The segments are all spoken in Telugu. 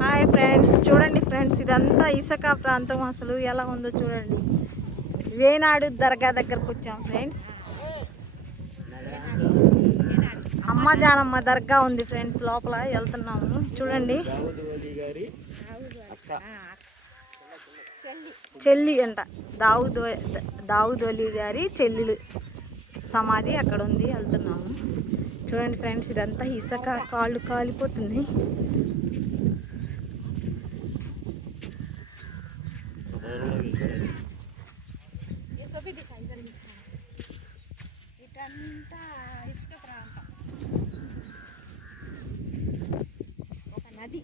హాయ్ ఫ్రెండ్స్, చూడండి ఫ్రెండ్స్, ఇదంతా ఇసుక ప్రాంతం. అసలు ఎలా ఉందో చూడండి. వేనాడు దర్గా దగ్గరకు వచ్చాం ఫ్రెండ్స్. అమ్మ జానమ్మ దర్గా ఉంది ఫ్రెండ్స్. లోపల వెళ్తున్నాము. చూడండి, చెల్లి అంట, దావుద్ వలి గారి చెల్లెలు సమాధి అక్కడ ఉంది. వెళ్తున్నాము. చూడండి ఫ్రెండ్స్, ఇదంతా ఇసుక, కాళ్ళు కాలిపోతుంది. ఇటంతా ఇసుక ప్రాంతం. ఒక నది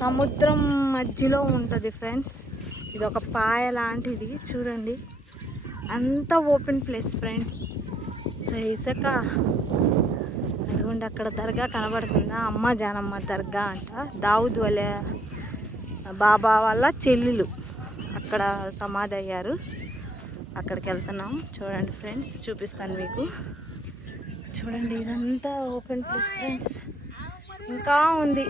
సముద్రం మధ్యలో ఉంటుంది ఫ్రెండ్స్. ఇది ఒక పాయ లాంటిది. చూడండి, అంతా ఓపెన్ ప్లేస్ ఫ్రెండ్స్. సో ఇసుక అదిగోండి, అక్కడ దర్గా కనబడుతుందా, అమ్మ జానమ్మ దర్గా అంట. దావుద్ వలే బాబా వాళ్ళ చెల్లెలు అక్కడ సమాధి అయ్యారు. అక్కడికి వెళ్తున్నాం. చూడండి ఫ్రెండ్స్, చూపిస్తాను మీకు. చూడండి, ఇదంతా ఓపెన్ ప్లేస్ ఫ్రెండ్స్. ఇంకా ఉంది.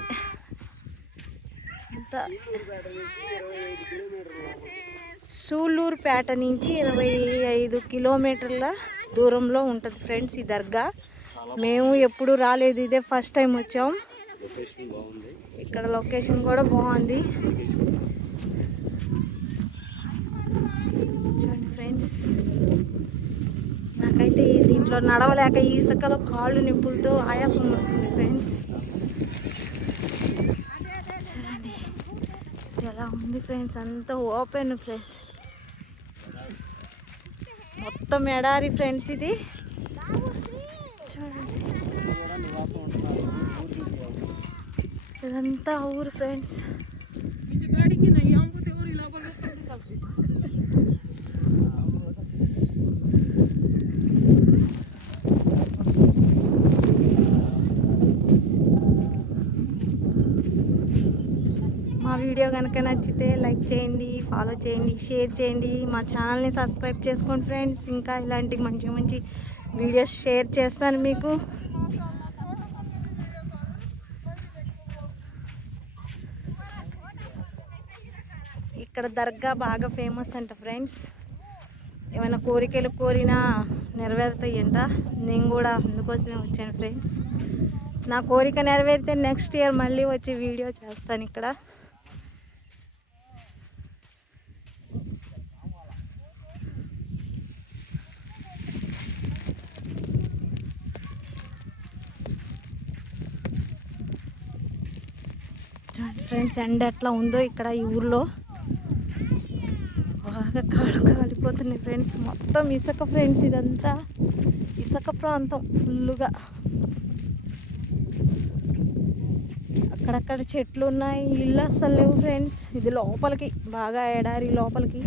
సూళ్ళూరుపేట నుంచి 25 కిలోమీటర్ల దూరంలో ఉంటుంది ఫ్రెండ్స్ ఈ దర్గా. మేము ఎప్పుడు రాలేదు, ఇదే ఫస్ట్ టైం వచ్చాం. ఇక్కడ లొకేషన్ కూడా బాగుంది. చూడండి ఫ్రెండ్స్, నాకైతే దీంట్లో నడవలేక ఈ ఇసుకలో కాళ్ళు నింపులతో ఆయాసం వస్తుంది ఫ్రెండ్స్. చూడండి ఎలా ఉంది ఫ్రెండ్స్, అంతా ఓపెన్ ప్లేస్, మొత్తం ఎడారి ఫ్రెండ్స్ ఇది. చూడండి, ఇదంతా ఊరు ఫ్రెండ్స్. మా వీడియో కనుక నచ్చితే లైక్ చేయండి, ఫాలో చేయండి, షేర్ చేయండి. మా ఛానల్ని సబ్స్క్రైబ్ చేసుకోండి ఫ్రెండ్స్. ఇంకా ఇలాంటి మంచి మంచి వీడియోస్ షేర్ చేస్తాను మీకు. ఇక్కడ దర్గా బాగా ఫేమస్ అంట ఫ్రెండ్స్. ఏమైనా కోరికలు కోరినా నెరవేరుతాయంట. నేను కూడా అందుకోసమే వచ్చాను ఫ్రెండ్స్. నా కోరిక నెరవేరితే నెక్స్ట్ ఇయర్ మళ్ళీ వచ్చి వీడియో చేస్తాను ఇక్కడ. ఫ్రెండ్స్, ఎండ ఎట్లా ఉందో ఇక్కడ ఈ ఊర్లో. బాగా కాళ్ళు కాలిపోతున్నాయి ఫ్రెండ్స్. మొత్తం ఇసుక ఫ్రెండ్స్. ఇదంతా ఇసుక ప్రాంతం ఫుల్లుగా. అక్కడక్కడ చెట్లు ఉన్నాయి, ఇల్లు అస్సలు లేవు ఫ్రెండ్స్. ఇది లోపలికి, బాగా ఎడారి లోపలికి.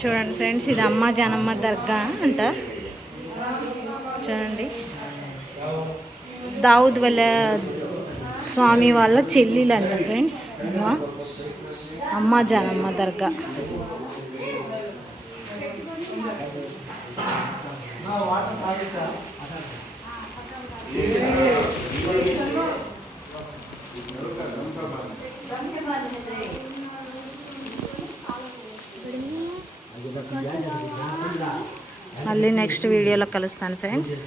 చూడండి ఫ్రెండ్స్, ఇది అమ్మ జానమ్మ దర్గా అంట. చూడండి, దావుద్ వల్ల స్వామి వాళ్ళ చెల్లిలంట ఫ్రెండ్స్. అమ్మ జానమ్మ దర్గా. మళ్ళీ నెక్స్ట్ వీడియోలో కలుస్తాను ఫ్రెండ్స్.